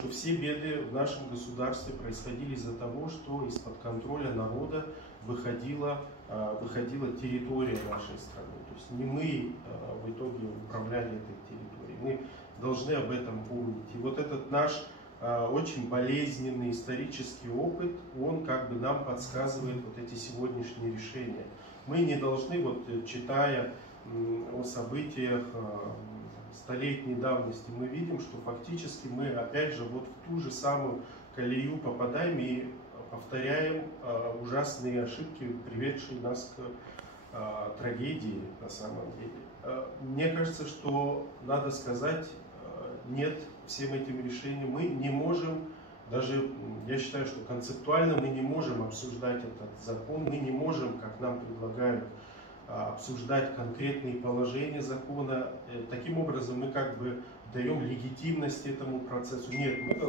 что все беды в нашем государстве происходили из-за того, что из-под контроля народа выходила территория нашей страны. То есть не мы в итоге управляли этой территорией. Мы должны об этом помнить. И вот этот наш очень болезненный исторический опыт, он как бы нам подсказывает вот эти сегодняшние решения. Мы не должны, вот читая о событиях столетней давности, мы видим, что фактически мы опять же вот в ту же самую колею попадаем и повторяем ужасные ошибки, приведшие нас к трагедии на самом деле. Мне кажется, что надо сказать нет всем этим решениям. Мы не можем, даже я считаю, что концептуально мы не можем обсуждать этот закон, мы не можем, как нам предлагают, обсуждать конкретные положения закона. Таким образом мы как бы даем легитимность этому процессу. Нет, мы должны